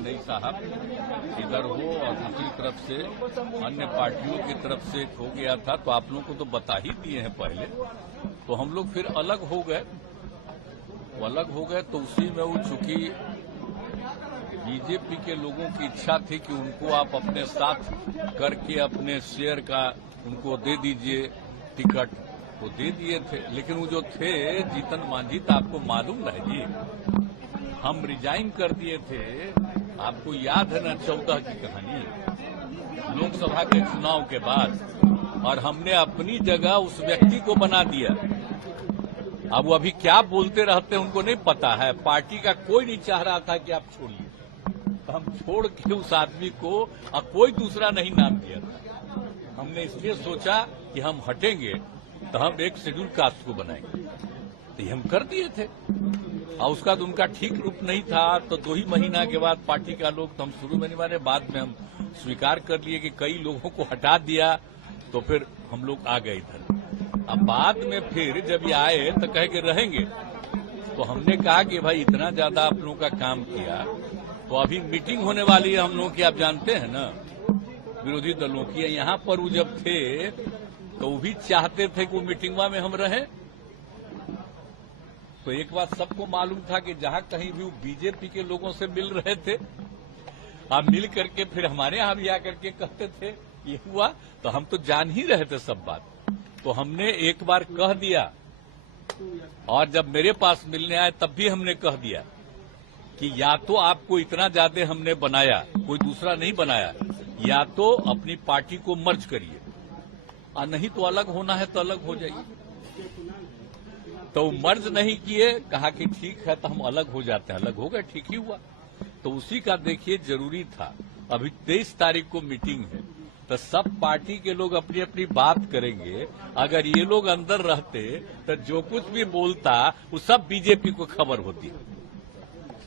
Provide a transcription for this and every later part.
नहीं साहब इधर हो और दूसरी तरफ से अन्य पार्टियों की तरफ से हो गया था, तो आप लोगों को तो बता ही दिए हैं पहले। तो हम लोग फिर अलग हो गए, तो उसी में वो चूंकि बीजेपी के लोगों की इच्छा थी कि उनको आप अपने साथ करके अपने शेयर का उनको दे दीजिए टिकट, वो दे दिए थे। लेकिन वो जो थे जीतन मांझी, तो आपको मालूम है जी, हम रिजाइन कर दिए थे। आपको याद है ना 14 की कहानी, लोकसभा के चुनाव के बाद, और हमने अपनी जगह उस व्यक्ति को बना दिया। अब वो अभी क्या बोलते रहते हैं उनको नहीं पता है। पार्टी का कोई नहीं चाह रहा था कि आप छोड़िए, तो हम छोड़ के उस आदमी को और कोई दूसरा नहीं नाम दिया था। हमने इसलिए सोचा कि हम हटेंगे तो हम एक शेड्यूल कास्ट को बनाएंगे, तो ये हम कर दिए थे। और उसका तो उनका ठीक रूप नहीं था, तो 2 ही महीना के बाद पार्टी का लोग, तो हम शुरू में नहीं माने, बाद में हम स्वीकार कर लिए कि कई लोगों को हटा दिया, तो फिर हम लोग आ गए इधर। अब बाद में फिर जब ये आए तो कहे कि रहेंगे, तो हमने कहा कि भाई इतना ज्यादा आप लोगों का काम किया, तो अभी मीटिंग होने वाली है हम लोगों की, आप जानते हैं ना, विरोधी दलों की। यहाँ पर वो जब थे तो वो भी चाहते थे कि वो मीटिंगवा में हम रहें। तो एक बात सबको मालूम था कि जहां कहीं भी वो बीजेपी के लोगों से मिल रहे थे, आप मिल करके फिर हमारे यहां भी आकर के कहते थे ये हुआ, तो हम तो जान ही रहे थे सब बात। तो हमने एक बार कह दिया, और जब मेरे पास मिलने आए तब भी हमने कह दिया कि या तो आपको इतना ज्यादा हमने बनाया, कोई दूसरा नहीं बनाया, या तो अपनी पार्टी को मर्ज करिए, और नहीं तो अलग होना है तो अलग हो जाइए। तो मर्ज नहीं किए, कहा कि ठीक है तो हम अलग हो जाते हैं, अलग हो गए, ठीक ही हुआ। तो उसी का देखिए जरूरी था। अभी 23 तारीख को मीटिंग है, तो सब पार्टी के लोग अपनी अपनी बात करेंगे। अगर ये लोग अंदर रहते तो जो कुछ भी बोलता वो सब बीजेपी को खबर होती।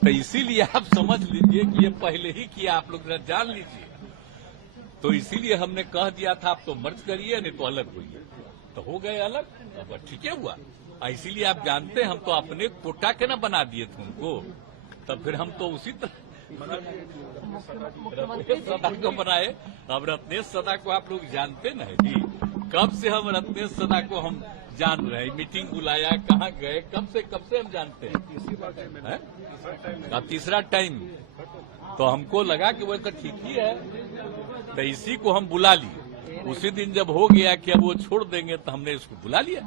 तो इसीलिए आप समझ लीजिए कि ये पहले ही किया, आप लोग जान लीजिए। तो इसीलिए हमने कह दिया था आप तो मर्ज करिए, नहीं तो अलग होइए, तो हो गए अलग। अब ठीक है हुआ। इसीलिए आप जानते हैं हम तो अपने कोटा के ना बना दिए थे उनको, तब फिर हम तो उसी तरह रत्नेश सदा को बनाए। अब रत्नेश सदा को आप लोग जानते न है जी, कब से हम रत्नेश सदा को हम जान रहे हैं। मीटिंग बुलाया, कहाँ गए, कब से हम जानते हैं। अब तीसरा टाइम, तो हमको लगा कि वो तो ठीक ही है, तो इसी को हम बुला लिए। उसी दिन जब हो गया कि अब वो छोड़ देंगे, तो हमने इसको बुला लिया।